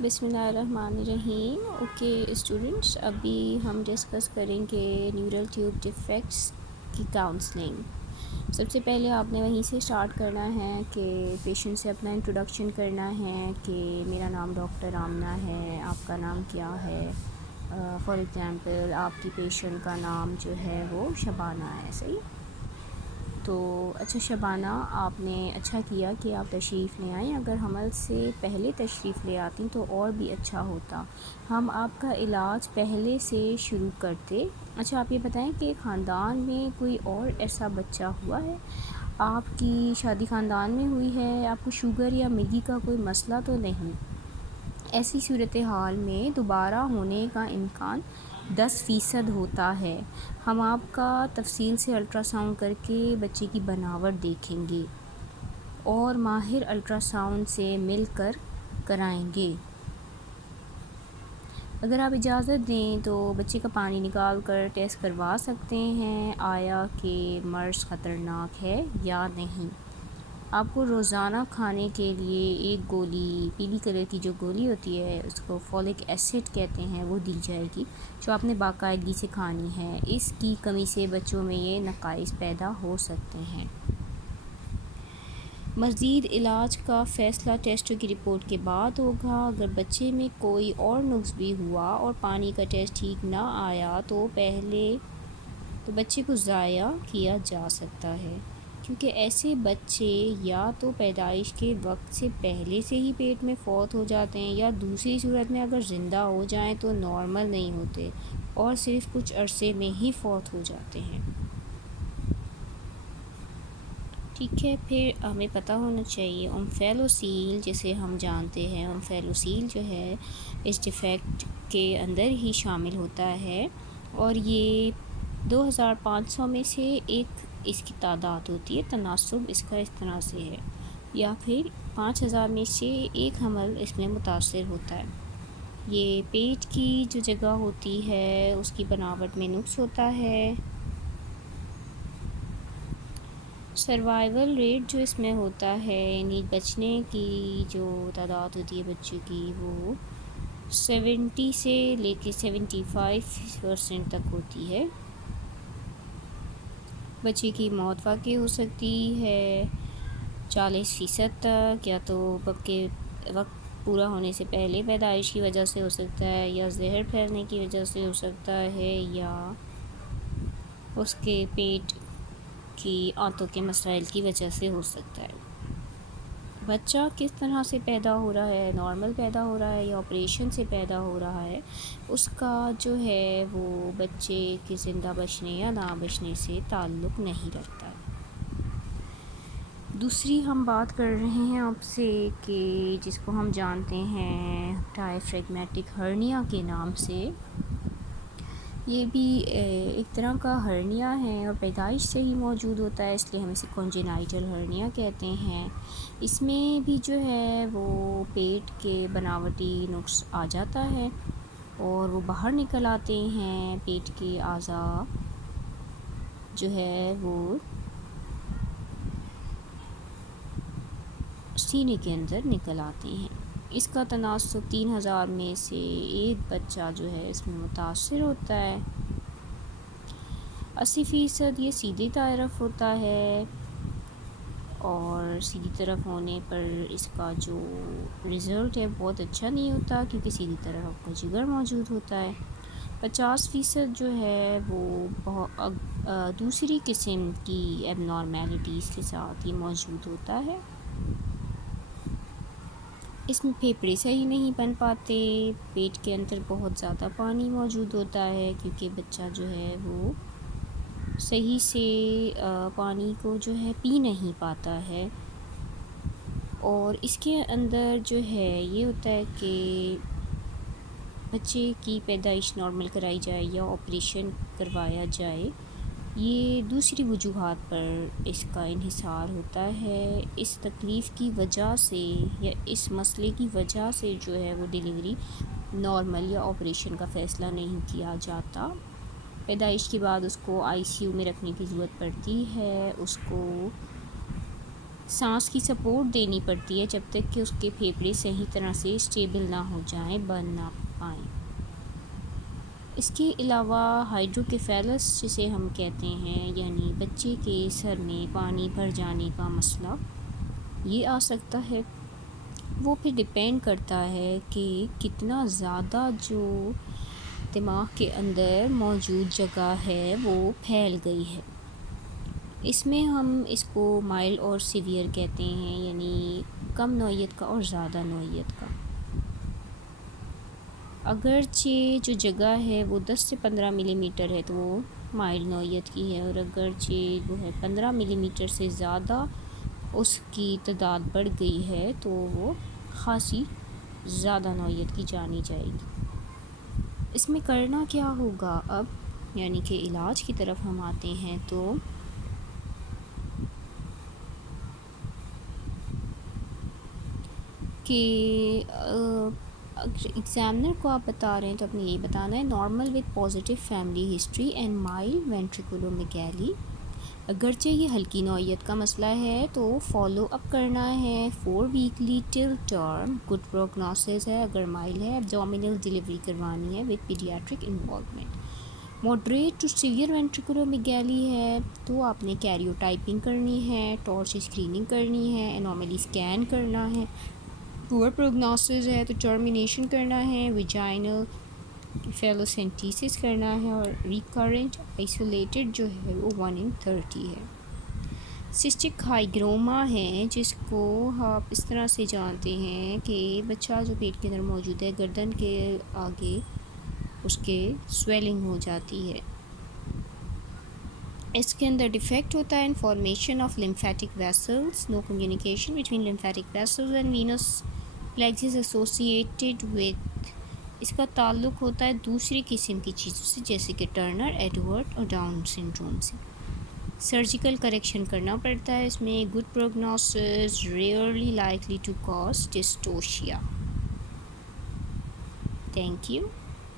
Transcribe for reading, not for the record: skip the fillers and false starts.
بسم اللہ الرحمن الرحیم۔ اوکے اسٹوڈنٹس، ابھی ہم ڈسکس کریں گے نیورل ٹیوب ڈیفیکٹس کی کاؤنسلنگ۔ سب سے پہلے آپ نے وہیں سے اسٹارٹ کرنا ہے کہ پیشنٹ سے اپنا انٹروڈکشن کرنا ہے کہ میرا نام ڈاکٹر آمنہ ہے، آپ کا نام کیا ہے۔ فار ایگزامپل آپ کی پیشنٹ کا نام جو ہے وہ شبانہ ہے، صحیح؟ تو اچھا شبانہ، آپ نے اچھا کیا کہ آپ تشریف لے آئیں۔ اگر حمل سے پہلے تشریف لے آتی تو اور بھی اچھا ہوتا، ہم آپ کا علاج پہلے سے شروع کرتے۔ اچھا آپ یہ بتائیں کہ خاندان میں کوئی اور ایسا بچہ ہوا ہے؟ آپ کی شادی خاندان میں ہوئی ہے؟ آپ کو شوگر یا مرگی کا کوئی مسئلہ تو نہیں؟ ایسی صورتحال میں دوبارہ ہونے کا امکان 10% ہوتا ہے۔ ہم آپ کا تفصیل سے الٹرا ساؤنڈ کر کے بچے کی بناوٹ دیکھیں گے اور ماہر الٹرا ساؤنڈ سے مل کر کرائیں گے۔ اگر آپ اجازت دیں تو بچے کا پانی نکال کر ٹیسٹ کروا سکتے ہیں آیا کہ مرض خطرناک ہے یا نہیں۔ آپ کو روزانہ کھانے کے لیے ایک گولی، پیلی کلر کی جو گولی ہوتی ہے اس کو فولک ایسڈ کہتے ہیں، وہ دی جائے گی، جو آپ نے باقاعدگی سے کھانی ہے۔ اس کی کمی سے بچوں میں یہ نقائص پیدا ہو سکتے ہیں۔ مزید علاج کا فیصلہ ٹیسٹوں کی رپورٹ کے بعد ہوگا۔ اگر بچے میں کوئی اور نقص بھی ہوا اور پانی کا ٹیسٹ ٹھیک نہ آیا تو بچے کو ضائع کیا جا سکتا ہے، کیونکہ ایسے بچے یا تو پیدائش کے وقت سے پہلے سے ہی پیٹ میں فوت ہو جاتے ہیں، یا دوسری صورت میں اگر زندہ ہو جائیں تو نارمل نہیں ہوتے اور صرف کچھ عرصے میں ہی فوت ہو جاتے ہیں۔ ٹھیک ہے، پھر ہمیں پتہ ہونا چاہیے اومفیلوسیل جسے ہم جانتے ہیں، اومفیلوسیل جو ہے اس ڈیفیکٹ کے اندر ہی شامل ہوتا ہے، اور یہ 2500 میں سے ایک اس کی تعداد ہوتی ہے۔ تناسب اس کا اس طرح سے ہے، یا پھر 5000 میں سے ایک حمل اس میں متاثر ہوتا ہے۔ یہ پیٹ کی جو جگہ ہوتی ہے اس کی بناوٹ میں نقص ہوتا ہے۔ سروائیول ریٹ جو اس میں ہوتا ہے، یعنی بچنے کی جو تعداد ہوتی ہے بچوں کی، وہ 70 سے لے کے 75% تک ہوتی ہے۔ بچے کی موت واقع ہو سکتی ہے 40% تک، یا تو وقت پورا ہونے سے پہلے پیدائش کی وجہ سے ہو سکتا ہے، یا زہر پھیلنے کی وجہ سے ہو سکتا ہے، یا اس کے پیٹ کی آنتوں کے مسائل کی وجہ سے ہو سکتا ہے۔ بچہ کس طرح سے پیدا ہو رہا ہے، نارمل پیدا ہو رہا ہے یا آپریشن سے پیدا ہو رہا ہے، اس کا جو ہے وہ بچے کے زندہ بچنے یا نہ بچنے سے تعلق نہیں رکھتا۔ دوسری ہم بات کر رہے ہیں آپ سے کہ جس کو ہم جانتے ہیں ڈائفریگمیٹک ہرنیا کے نام سے۔ یہ بھی ایک طرح کا ہرنیا ہے اور پیدائش سے ہی موجود ہوتا ہے، اس لیے ہم اسے کونجینائٹل ہرنیا کہتے ہیں۔ اس میں بھی جو ہے وہ پیٹ کے بناوٹی نقص آ جاتا ہے اور وہ باہر نکل آتے ہیں، پیٹ کے اعضاء جو ہے وہ سینے کے اندر نکل آتے ہیں۔ اس کا تناسب 3000 میں سے ایک بچہ جو ہے اس میں متاثر ہوتا ہے۔ 80% یہ سیدھی طرف ہوتا ہے، اور سیدھی طرف ہونے پر اس کا جو رزلٹ ہے بہت اچھا نہیں ہوتا، کیونکہ سیدھی طرف آپ کا جگر موجود ہوتا ہے۔ 50% جو ہے وہ دوسری قسم کی ایب نارمیلٹیز کے ساتھ یہ موجود ہوتا ہے۔ اس میں پھیپھڑے صحیح نہیں بن پاتے، پیٹ کے اندر بہت زیادہ پانی موجود ہوتا ہے، کیونکہ بچہ جو ہے وہ صحیح سے پانی کو جو ہے پی نہیں پاتا ہے، اور اس کے اندر جو ہے یہ ہوتا ہے کہ بچے کی پیدائش نارمل کرائی جائے یا آپریشن کروایا جائے، یہ دوسری وجوہات پر اس کا انحصار ہوتا ہے۔ اس تکلیف کی وجہ سے یا اس مسئلے کی وجہ سے جو ہے وہ ڈیلیوری نارمل یا آپریشن کا فیصلہ نہیں کیا جاتا۔ پیدائش کے بعد اس کو ICU میں رکھنے کی ضرورت پڑتی ہے، اس کو سانس کی سپورٹ دینی پڑتی ہے جب تک کہ اس کے پھیپھڑے صحیح طرح سے اسٹیبل نہ ہو جائیں، بن نہ پائیں۔ اس کے علاوہ ہائیڈروکیفیلس جسے ہم کہتے ہیں، یعنی بچے کے سر میں پانی بھر جانے کا مسئلہ یہ آ سکتا ہے۔ وہ پھر ڈیپینڈ کرتا ہے کہ کتنا زیادہ جو دماغ کے اندر موجود جگہ ہے وہ پھیل گئی ہے۔ اس میں ہم اس کو مائلڈ اور سیویئر کہتے ہیں، یعنی کم نوعیت کا اور زیادہ نوعیت کا۔ اگرچہ جو جگہ ہے وہ 10 سے 15 ملی میٹر ہے تو وہ مائلڈ نوعیت کی ہے، اور اگرچہ وہ ہے 15 ملی میٹر سے زیادہ اس کی تعداد بڑھ گئی ہے تو وہ خاصی زیادہ نوعیت کی جانی جائے گی۔ اس میں کرنا کیا ہوگا اب، یعنی کہ علاج کی طرف ہم آتے ہیں تو کہ اگر ایگزامنر کو آپ بتا رہے ہیں تو اپنے یہی بتانا ہے normal with positive family history and mild ventriculomegaly. اگرچہ یہ ہلکی نوعیت کا مسئلہ ہے تو فالو اپ کرنا ہے 4 weekly till term, good prognosis ہے اگر مائلڈ ہے، ایبڈومینل ڈیلیوری کروانی ہے with paediatric involvement. Moderate to severe ventriculomegaly ہے تو آپ نے کیریو ٹائپنگ کرنی ہے، ٹارچ اسکریننگ کرنی ہے، انوملی اسکین کرنا ہے۔ پور پروگنوسس ہے تو ٹرمینیشن کرنا ہے، ویجائنل فیلوسینٹیسس کرنا ہے، اور ریکرنٹ آئسولیٹڈ جو ہے وہ 1 in 30 ہے۔ سسٹک ہائیگروما ہے جس کو آپ اس طرح سے جانتے ہیں کہ بچہ جو پیٹ کے اندر موجود ہے گردن کے آگے اس کے سویلنگ ہو جاتی ہے۔ اس کے اندر ڈیفیکٹ ہوتا ہے in formation of lymphatic vessels، no communication between lymphatic vessels and venous plexus associated with، اس کا تعلق ہوتا ہے دوسری قسم کی چیزوں سے جیسے کہ ٹرنر، ایڈورڈ اور ڈاؤن سنڈروم سے۔ سرجیکل کریکشن کرنا پڑتا ہے اس میں۔ Good prognosis, rarely likely to cause dystocia. Thank you.